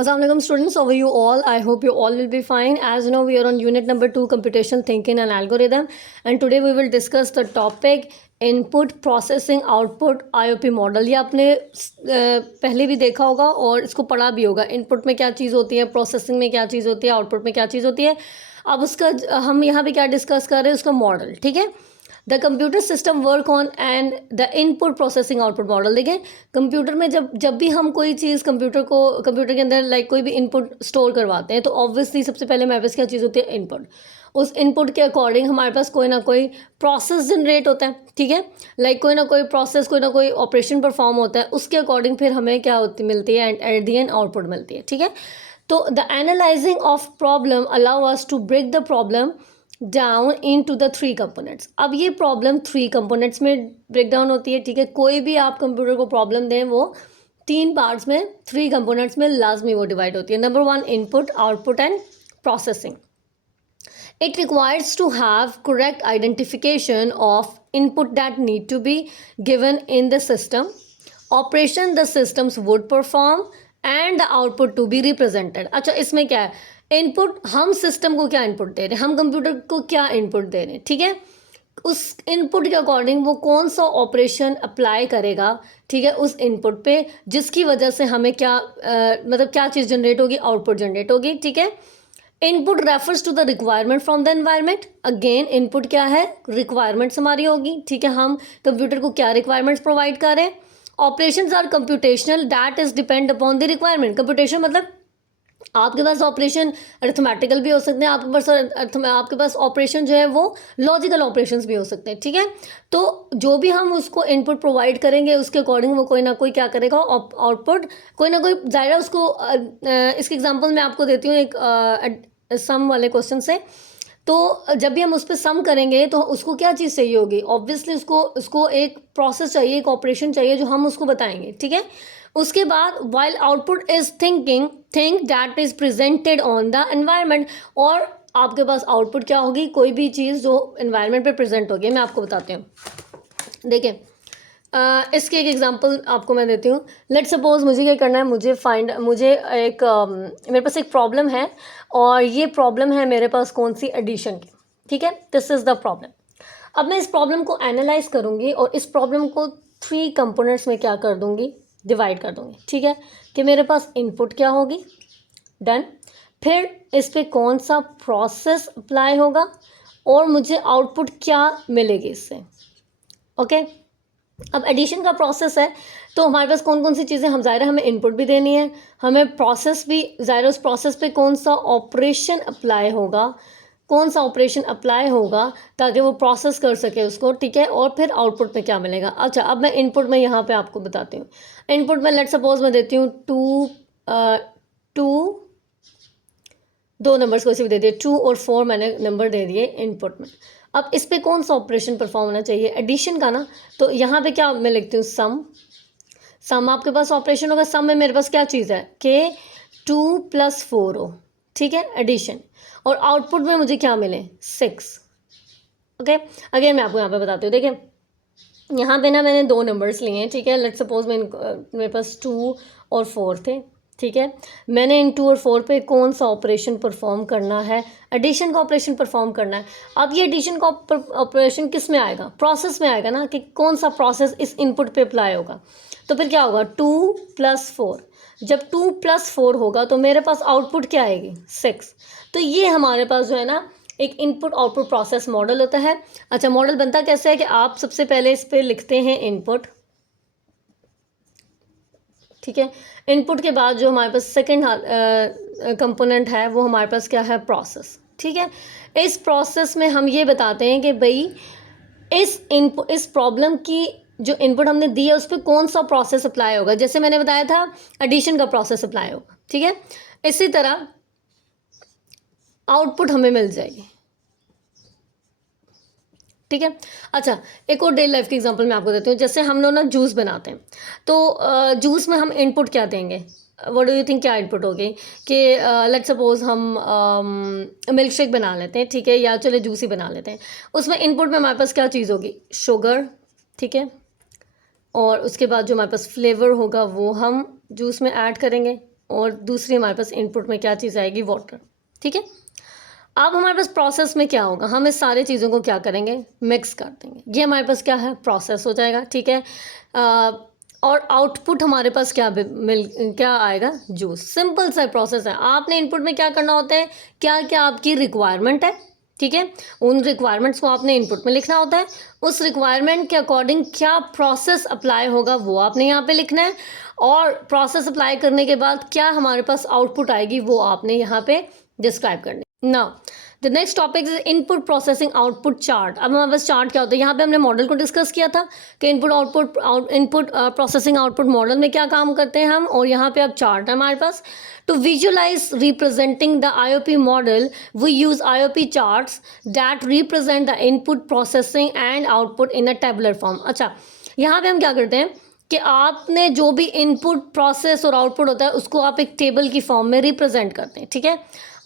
Assalamualaikum students, how are you all? I hope you all will be fine. As you know, we are on unit number 2, computational thinking and algorithm, and today we will discuss the topic input processing output IOP model. ये आपने पहले भी देखा होगा और इसको पढ़ा भी होगा. इनपुट में क्या चीज़ होती है, प्रोसेसिंग में क्या चीज़ होती है, आउटपुट में क्या चीज़ होती है. अब उसका हम यहाँ पे क्या डिस्कस कर रहे हैं, उसका मॉडल. ठीक है, the computer system work on and the input processing output model. देखें, कंप्यूटर में जब भी हम कोई चीज़ कंप्यूटर के अंदर कोई भी इनपुट स्टोर करवाते हैं तो ऑब्वियसली सबसे पहले हमारे पास क्या चीज़ होती है, इनपुट. उस इनपुट के अकॉर्डिंग हमारे पास कोई ना कोई प्रोसेस जनरेट होता है. ठीक है, कोई ना कोई प्रोसेस, कोई ना कोई ऑपरेशन परफॉर्म होता है. उसके अकॉर्डिंग फिर हमें क्या मिलती है, एट दी एंड आउटपुट मिलती है. ठीक है, तो the analysing of problem allow us to break the problem down into the 3 components. अब ये प्रॉब्लम 3 कंपोनेंट्स में ब्रेक डाउन होती है. ठीक है, कोई भी आप कंप्यूटर को प्रॉब्लम दें वो 3 पार्ट्स में, 3 कंपोनेंट्स में लाजमी वो डिवाइड होती है. Number 1 input, output and processing. It requires to have correct identification of input that need to be given in the system, operation the systems would perform and the output to be represented. अच्छा, इसमें क्या है, input हम system को क्या input दे रहे हैं, हम कंप्यूटर को क्या इनपुट दे रहे हैं. ठीक है, उस इनपुट के अकॉर्डिंग वो कौन सा ऑपरेशन अप्लाई करेगा. ठीक है, उस इनपुट पे जिसकी वजह से हमें क्या मतलब क्या चीज़ जनरेट होगी, आउटपुट जनरेट होगी. ठीक है, input refers to the requirement from the environment. Again input क्या है, रिक्वायरमेंट्स हमारी होगी. ठीक है, हम कंप्यूटर को क्या रिक्वायरमेंट्स प्रोवाइड कर रहे हैं. Operations are computational that is depend upon the requirement. Computation मतलब आपके पास ऑपरेशन अरिथमेटिकल भी हो सकते हैं, आपके पास ऑपरेशन जो है वो लॉजिकल ऑपरेशंस भी हो सकते हैं. ठीक है, तो जो भी हम उसको इनपुट प्रोवाइड करेंगे उसके अकॉर्डिंग वो कोई ना कोई क्या करेगा, आउटपुट कोई ना कोई ज़ाहिर उसको. इसके एग्जांपल मैं आपको देती हूँ एक सम वाले क्वेश्चन से. तो जब भी हम उस पर सम करेंगे तो उसको क्या चीज़ चाहिए होगी, ऑब्वियसली उसको एक प्रोसेस चाहिए, एक ऑपरेशन चाहिए जो हम उसको बताएंगे. ठीक है, उसके बाद while output is think that is presented on the environment. और आपके पास आउटपुट क्या होगी, कोई भी चीज़ जो एनवायरनमेंट पे प्रेजेंट होगी. मैं आपको बताती हूँ. देखिए, इसके एक एग्जांपल आपको मैं देती हूँ. लेट सपोज मुझे क्या करना है, मुझे एक मेरे पास एक प्रॉब्लम है और ये प्रॉब्लम है मेरे पास कौन सी, एडिशन की. ठीक है, दिस इज़ द प्रॉब्लम. अब मैं इस प्रॉब्लम को एनालाइज करूँगी और इस प्रॉब्लम को 3 कंपोनेंट्स में क्या कर दूँगी, डिवाइड कर दूँगी. ठीक है, कि मेरे पास इनपुट क्या होगी, डन. फिर इस पर कौन सा प्रोसेस अप्लाई होगा और मुझे आउटपुट क्या मिलेगी इससे. ओके, अब एडिशन का प्रोसेस है तो हमारे पास कौन कौन सी चीज़ें, हम ज़ाहिर हमें इनपुट भी देनी है, हमें प्रोसेस भी ज़ाहिर, उस प्रोसेस पे कौन सा ऑपरेशन अप्लाई होगा ताकि वो प्रोसेस कर सके उसको. ठीक है, और फिर आउटपुट में क्या मिलेगा. अच्छा, अब मैं इनपुट में यहाँ पे आपको बताती हूँ. इनपुट में लेट सपोज मैं देती हूँ 2 नंबर्स को भी दे दिए, 2 और 4 मैंने नंबर दे दिए इनपुट में. अब इस पे कौन सा ऑपरेशन परफॉर्म होना चाहिए, एडिशन का ना. तो यहाँ पे क्या मैं लिखती हूँ, सम आपके पास ऑपरेशन होगा. सम में मेरे पास क्या चीज़ है कि 2 + 4 हो. ठीक है, एडिशन. और आउटपुट में मुझे क्या मिले, 6. ओके, अगेन मैं आपको यहाँ पे बताती हूँ. देखिए, यहाँ पे ना मैंने 2 नंबर्स लिए हैं. ठीक है, लेट सपोज मेरे पास 2 और 4 थे. ठीक है, मैंने इन 2 और 4 पे कौन सा ऑपरेशन परफॉर्म करना है, एडिशन का ऑपरेशन परफॉर्म करना है. अब ये एडिशन का ऑपरेशन किस में आएगा, प्रोसेस में आएगा ना, कि कौन सा प्रोसेस इस इनपुट पे अप्लाई होगा. तो फिर क्या होगा, 2 + 4. जब 2 + 4 होगा तो मेरे पास आउटपुट क्या आएगी, 6. तो ये हमारे पास जो है ना एक इनपुट आउटपुट प्रोसेस मॉडल होता है. अच्छा, मॉडल बनता कैसे है कि आप सबसे पहले इस पर लिखते हैं इनपुट. ठीक है, इनपुट के बाद जो हमारे पास सेकंड कंपोनेंट है वो हमारे पास क्या है, प्रोसेस. ठीक है, इस प्रोसेस में हम ये बताते हैं कि भाई इस प्रॉब्लम की जो इनपुट हमने दी है उस पर कौन सा प्रोसेस अप्लाई होगा. जैसे मैंने बताया था एडिशन का प्रोसेस अप्लाई होगा. ठीक है, इसी तरह आउटपुट हमें मिल जाएगी. ठीक है, अच्छा, एक और डेली लाइफ की एग्जांपल मैं आपको देती हूँ. जैसे हम लोग ना जूस बनाते हैं तो जूस में हम इनपुट क्या देंगे, व्हाट डू यू थिंक, क्या इनपुट होगी कि लेट सपोज हम मिल्क शेक बना लेते हैं. ठीक है, या चले जूस ही बना लेते हैं. उसमें इनपुट में हमारे पास क्या चीज़ होगी, शुगर. ठीक है, और उसके बाद जो हमारे पास फ्लेवर होगा वो हम जूस में ऐड करेंगे. और दूसरी हमारे पास इनपुट में क्या चीज़ आएगी, वाटर। ठीक है, अब हमारे पास प्रोसेस में क्या होगा, हम इस सारी चीज़ों को क्या करेंगे, मिक्स कर देंगे। ये हमारे पास क्या है, प्रोसेस हो जाएगा। ठीक है, और आउटपुट हमारे पास क्या आएगा, जूस। सिंपल सा प्रोसेस है। आपने इनपुट में क्या करना होता है, क्या क्या आपकी रिक्वायरमेंट है, ठीक है, उन रिक्वायरमेंट्स को आपने इनपुट में लिखना होता है। उस रिक्वायरमेंट के अकॉर्डिंग क्या प्रोसेस अप्लाई होगा वो आपने यहाँ पे लिखना है, और प्रोसेस अप्लाई करने के बाद क्या हमारे पास आउटपुट आएगी वो आपने यहाँ पे डिस्क्राइब करनी। Now the next topic is input processing output chart. अब हमारे पास चार्ट क्या होता है, यहाँ पे हमने मॉडल को डिस्कस किया था कि इनपुट प्रोसेसिंग आउटपुट मॉडल में क्या काम करते हैं हम, और यहाँ पे अब चार्ट है हमारे पास। To visualize representing the IOP model, we use IOP charts that represent the input processing and output in a tabular form. अच्छा, यहाँ पे हम क्या करते हैं कि आपने जो भी इनपुट प्रोसेस और आउटपुट होता है उसको आप एक टेबल की फॉर्म में रिप्रेजेंट करते हैं। ठीक है,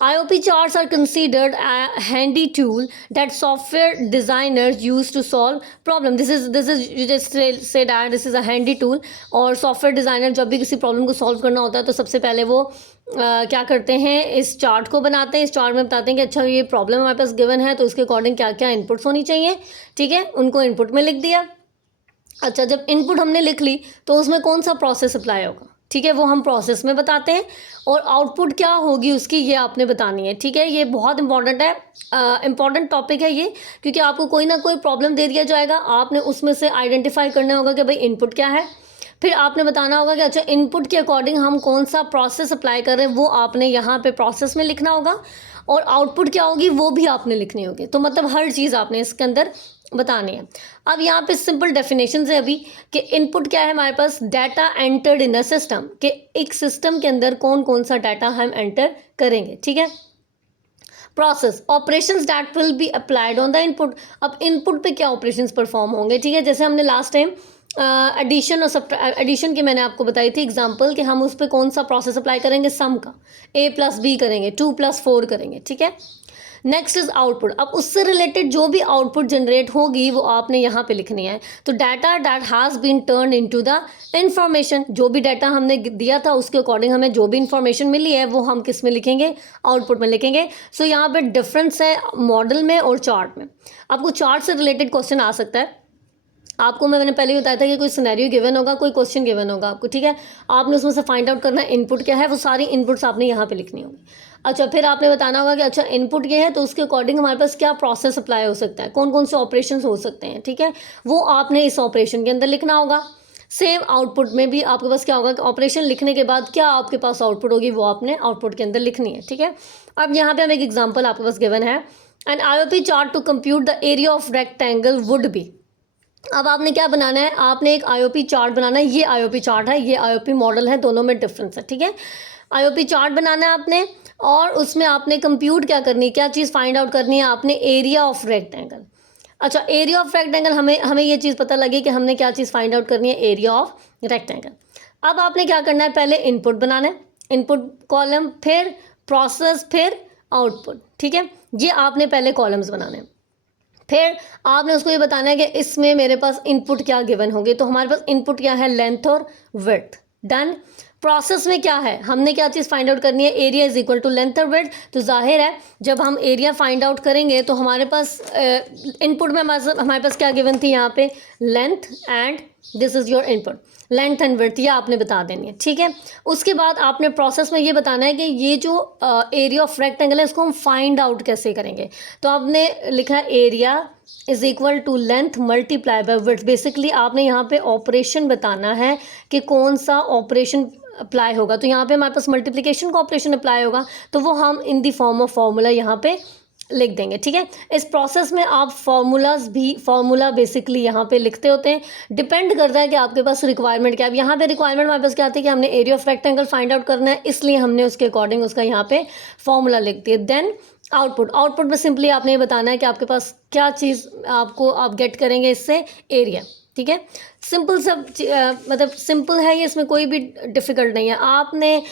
IOP charts are considered a handy tool that software designers use to solve problem. This is you just say that this is a handy tool. और सॉफ्टवेयर डिज़ाइनर जब भी किसी प्रॉब्लम को सॉल्व करना होता है तो सबसे पहले वो क्या करते हैं, इस चार्ट को बनाते हैं। इस चार्ट में बताते हैं कि अच्छा ये प्रॉब्लम हमारे पास गिवन है तो उसके अकॉर्डिंग क्या क्या इनपुट्स होनी चाहिए। ठीक है, उनको इनपुट में लिख दिया। अच्छा, जब इनपुट हमने लिख ली तो उसमें कौन सा प्रोसेस अप्लाई होगा, ठीक है, वो हम प्रोसेस में बताते हैं, और आउटपुट क्या होगी उसकी ये आपने बतानी है। ठीक है, ये बहुत इंपॉर्टेंट है, इंपॉर्टेंट टॉपिक है ये, क्योंकि आपको कोई ना कोई प्रॉब्लम दे दिया जाएगा, आपने उसमें से आइडेंटिफाई करना होगा कि भाई इनपुट क्या है, फिर आपने बताना होगा कि अच्छा इनपुट के अकॉर्डिंग हम कौन सा प्रोसेस अप्लाई कर रहे हैं वो आपने यहाँ पे प्रोसेस में लिखना होगा, और आउटपुट क्या होगी वो भी आपने लिखनी होगी। तो मतलब हर चीज़ आपने इसके अंदर बतानी है। अब यहाँ पे सिंपल डेफिनेशन है अभी कि इनपुट क्या है हमारे पास, data entered in a system, कि एक सिस्टम के अंदर कौन कौन सा डाटा हम एंटर करेंगे। ठीक है, process operations that will be applied on the input. अब इनपुट पे क्या ऑपरेशंस परफॉर्म होंगे। ठीक है, जैसे हमने लास्ट टाइम एडिशन और एडिशन की मैंने आपको बताई थी एग्जांपल कि हम उस पर कौन सा प्रोसेस अप्लाई करेंगे, सम का, a+b करेंगे, 2+4 करेंगे। ठीक है, नेक्स्ट इज आउटपुट। अब उससे रिलेटेड जो भी आउटपुट जनरेट होगी वो आपने यहाँ पे लिखनी है। तो data that has been turn into the information, जो भी डाटा हमने दिया था उसके अकॉर्डिंग हमें जो भी इंफॉर्मेशन मिली है वो हम किस में लिखेंगे, आउटपुट में लिखेंगे। सो यहाँ पे डिफरेंस है मॉडल में और चार्ट में। आपको चार्ट से रिलेटेड क्वेश्चन आ सकता है, आपको मैंने पहले ही बताया था कि कोई सिनेरियो गिवन होगा, कोई क्वेश्चन गिवन होगा आपको। ठीक है, आपने उसमें से फाइंड आउट करना है इनपुट क्या है, वो सारी इनपुट्स आपने यहाँ पे लिखनी होगी। अच्छा, फिर आपने बताना होगा कि अच्छा इनपुट ये है तो उसके अकॉर्डिंग हमारे पास क्या प्रोसेस अप्लाई हो सकता है, कौन कौन से ऑपरेशन हो सकते हैं। ठीक है, वो आपने इस ऑपरेशन के अंदर लिखना होगा। सेम आउटपुट में भी आपके पास क्या होगा कि ऑपरेशन लिखने के बाद क्या आपके पास आउटपुट होगी वो आपने आउटपुट के अंदर लिखनी है। ठीक है, अब यहाँ पे हम एक एग्जाम्पल आपके पास गिवन है, an IOP chart to compute the area of rectangle would be. अब आपने क्या बनाना है, आपने एक IOP चार्ट बनाना है। ये IOP चार्ट है, ये IOP मॉडल है, दोनों में डिफरेंस है। ठीक है, IOP चार्ट बनाना है आपने, और उसमें आपने कंप्यूट क्या करनी है, क्या चीज़ फाइंड आउट करनी है आपने, एरिया ऑफ रेक्टेंगल। अच्छा, एरिया ऑफ रेक्टेंगल हमें ये चीज़ पता लगी कि हमने क्या चीज़ फाइंड आउट करनी है, एरिया ऑफ रेक्टेंगल। अब आपने क्या करना है, पहले इनपुट बनाना है, इनपुट कॉलम, फिर प्रोसेस, फिर आउटपुट। ठीक है, ये आपने पहले कॉलम्स बनाने हैं। फिर आपने उसको ये बताना है कि इसमें मेरे पास इनपुट क्या गिवन होंगे। तो हमारे पास इनपुट क्या है, लेंथ और विड्थ। डन। प्रोसेस में क्या है, हमने क्या चीज़ फाइंड आउट करनी है, area is equal to length और विड्थ। तो जाहिर है जब हम एरिया फाइंड आउट करेंगे तो हमारे पास इनपुट में हमारे पास क्या गिवन थी यहाँ पे, length, and this is your input, length and width, ये आपने बता देनी है। ठीक है, उसके बाद आपने प्रोसेस में ये बताना है कि ये जो एरिया ऑफ रेक्टेंगल है इसको हम फाइंड आउट कैसे करेंगे। तो आपने लिखा है area is equal to length multiply by width. Basically आपने यहाँ पे ऑपरेशन बताना है कि कौन सा ऑपरेशन अप्लाई होगा। तो यहाँ पे हमारे पास मल्टीप्लिकेशन का ऑपरेशन अप्लाई होगा, तो वो हम इन दी फॉर्म ऑफ फॉर्मूला यहाँ पे लिख देंगे। ठीक है, इस प्रोसेस में आप फॉर्मूला बेसिकली यहाँ पे लिखते होते हैं। डिपेंड करता है कि आपके पास रिक्वायरमेंट क्या है। अब यहाँ पे रिक्वायरमेंट हमारे पास क्या आती है कि हमने area of rectangle find out करना है, इसलिए हमने उसके अकॉर्डिंग उसका यहाँ पे फॉर्मूला लिख दिया। देन आउटपुट में सिंपली आपने ये बताना है कि आपके पास क्या चीज़ आप गेट करेंगे इससे, एरिया। ठीक है, सिंपल सब मतलब सिंपल है ये, इसमें कोई भी डिफ़िकल्ट नहीं है। आपने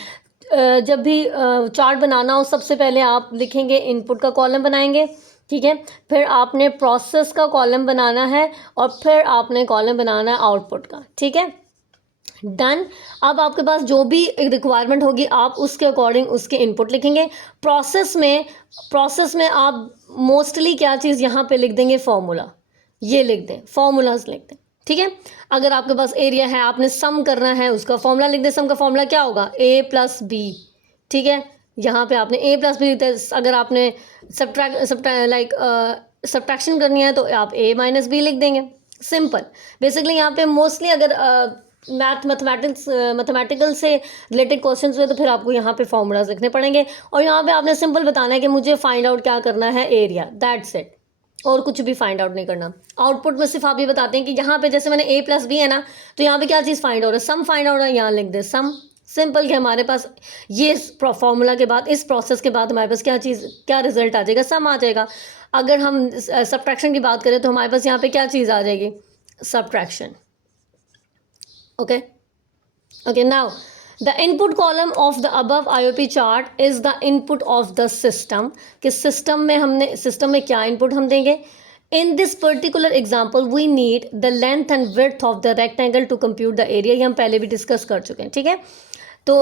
जब भी चार्ट बनाना हो सबसे पहले आप लिखेंगे, इनपुट का कॉलम बनाएंगे। ठीक है, फिर आपने प्रोसेस का कॉलम बनाना है, और फिर आपने कॉलम बनाना है आउटपुट का। ठीक है, डन। अब आपके पास जो भी रिक्वायरमेंट होगी आप उसके अकॉर्डिंग उसके इनपुट लिखेंगे। प्रोसेस में आप मोस्टली क्या चीज़ यहाँ पे लिख देंगे, फॉर्मूला, ये लिख दें, फॉर्मूलाज लिख दें, ठीक है। अगर आपके पास एरिया है, आपने सम करना है, उसका फॉर्मूला लिख दें। सम का फॉर्मूला क्या होगा, ए प्लस बी, ठीक है। यहाँ पे आपने ए प्लस बी लिखते हैं। अगर आपने सब्ट्रैक्शन करनी है तो आप ए माइनस बी लिख देंगे, सिंपल। बेसिकली यहाँ पे मोस्टली अगर मैथमेटिकल से रिलेटेड क्वेश्चंस हुए तो फिर आपको यहाँ पे फॉर्मूलाज लिखने पड़ेंगे। और यहाँ पे आपने सिंपल बताना है कि मुझे फाइंड आउट क्या करना है, एरिया, दैट्स इट, और कुछ भी फाइंड आउट नहीं करना। आउटपुट में सिर्फ आप ये बताते हैं कि यहाँ पे जैसे मैंने ए प्लस बी है ना, तो यहाँ पे क्या चीज़ फाइंड आउट है, सम फाइंड आउट है, यहाँ लिख दे सम। सिंपल कि हमारे पास ये फॉर्मूला के बाद, इस प्रोसेस के बाद हमारे पास क्या चीज़, क्या रिजल्ट आ जाएगा, सम आ जाएगा। अगर हम सब्ट्रैक्शन की बात करें तो हमारे पास यहाँ पे क्या चीज़ आ जाएगी, subtraction. okay now the input column of the above IOP chart is the input of the system, कि सिस्टम में क्या इनपुट हम देंगे। in this particular example we need the length and width of the rectangle to compute the area, ये हम पहले भी discuss कर चुके हैं, ठीक है। तो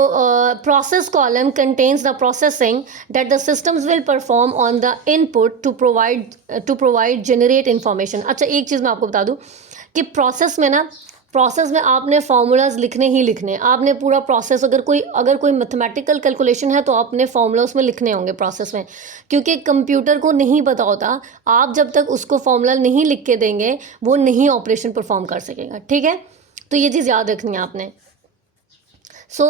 process column contains the processing that the systems will perform on the input to provide generate information. अच्छा, एक चीज़ मैं आपको बता दूं कि प्रोसेस में आपने फार्मूलाज लिखने ही लिखने, आपने पूरा प्रोसेस, अगर कोई मैथमेटिकल कैलकुलेशन है तो आपने फार्मूला उसमें लिखने होंगे प्रोसेस में, क्योंकि कंप्यूटर को नहीं पता होता, आप जब तक उसको फार्मूला नहीं लिख के देंगे वो नहीं ऑपरेशन परफॉर्म कर सकेगा, ठीक है। तो ये चीज़ याद रखनी है आपने। So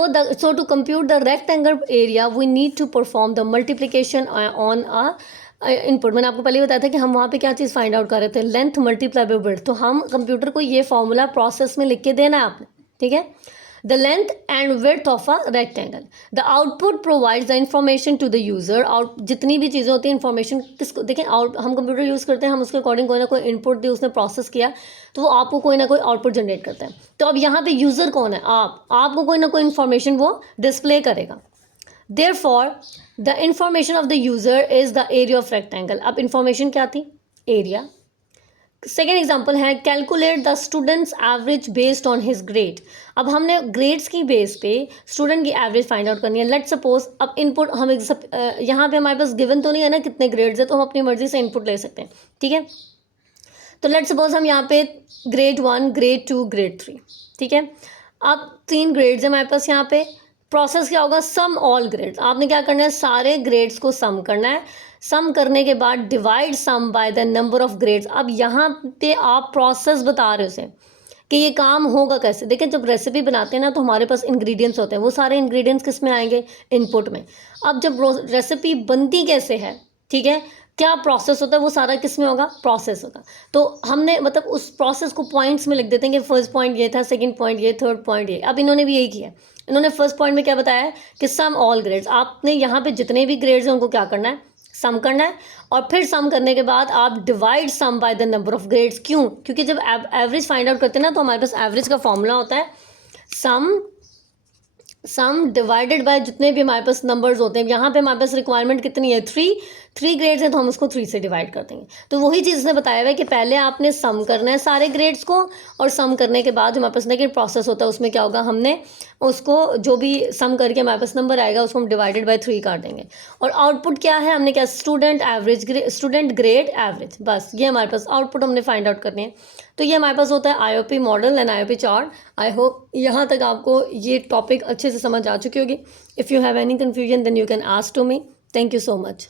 to compute the rectangle area we need to perform the multiplication on a input. मैंने आपको पहले ही बताया था कि हम वहाँ पे क्या चीज़ फाइंड आउट कर रहे थे, लेंथ मल्टीप्लाई बाय विड्थ। तो हम कंप्यूटर को ये फॉर्मूला प्रोसेस में लिख के देना है आपने, ठीक है। The length and width of a rectangle, the output provides the information to the user. Out जितनी भी चीज़ें होती हैं, इन्फॉर्मेशन किसको देखें, हम कंप्यूटर यूज़ करते हैं, हम उसके अकॉर्डिंग कोई ना कोई इनपुट दी, उसने प्रोसेस किया तो वो आपको कोई ना कोई आउटपुट जनरेट करता है। तो अब यहाँ पे यूज़र कौन है, आपको कोई ना कोई इन्फॉर्मेशन वो डिस्प्ले करेगा। Therefore, the information of the user is the area of rectangle। अब इंफॉर्मेशन क्या थी, एरिया। सेकेंड एग्जाम्पल है calculate the students average based on his grade. अब हमने ग्रेड्स की बेस पे स्टूडेंट की एवरेज फाइंड आउट करनी है। लेट सपोज अब इनपुट हम यहाँ पे हमारे पास गिवन तो नहीं है ना कितने ग्रेड्स है, तो हम अपनी मर्जी से इनपुट ले सकते हैं, ठीक है। तो लेट सपोज हम यहाँ पे ग्रेड 1, ग्रेड 2, ग्रेड 3, ठीक है। अब 3 ग्रेड्स है हमारे पास यहाँ पे। प्रोसेस क्या होगा, सम ऑल ग्रेड्स। आपने क्या करना है, सारे ग्रेड्स को सम करना है। सम करने के बाद divide sum by the number of grades. अब यहाँ पे आप प्रोसेस बता रहे हो उसे कि ये काम होगा कैसे। देखिए, जब रेसिपी बनाते हैं ना तो हमारे पास इंग्रेडिएंट्स होते हैं, वो सारे इंग्रेडिएंट्स किस में आएंगे, इनपुट में। अब जब रेसिपी बनती कैसे है, ठीक है, क्या प्रोसेस होता है, वो सारा किस में होगा, प्रोसेस होगा। तो हमने मतलब उस प्रोसेस को पॉइंट्स में लिख देते हैं कि फर्स्ट पॉइंट ये था, सेकंड पॉइंट ये, थर्ड पॉइंट ये। अब इन्होंने भी यही किया, इन्होंने फर्स्ट पॉइंट में क्या बताया है कि सम ऑल ग्रेड्स। आपने यहाँ पे जितने भी ग्रेड्स हैं उनको क्या करना है, सम करना है। और फिर सम करने के बाद आप divide sum by the number of grades. क्यों, क्योंकि जब एवरेज फाइंड आउट करते हैं ना तो हमारे पास एवरेज का फॉर्मूला होता है सम डिवाइडेड बाय जितने भी हमारे पास नंबर्स होते हैं। यहाँ पे हमारे पास रिक्वायरमेंट कितनी है, 3 ग्रेड्स हैं तो हम उसको 3 से डिवाइड कर देंगे। तो वही चीज़ ने बताया हुआ है कि पहले आपने सम करना है सारे ग्रेड्स को, और सम करने के बाद हमारे पास नेगेटिव प्रोसेस होता है, उसमें क्या होगा, हमने उसको जो भी सम करके हमारे पास नंबर आएगा उसको हम डिवाइडेड बाय 3 कर देंगे। और आउटपुट क्या है, हमने क्या, स्टूडेंट ग्रेड एवरेज, बस ये हमारे पास आउटपुट हमने फाइंड आउट करनी है। तो ये हमारे पास होता है IOP model and IOP chart. I hope यहाँ तक आपको ये टॉपिक अच्छे से समझ आ चुकी होगी। If you have any confusion then you can ask to me. Thank you so much.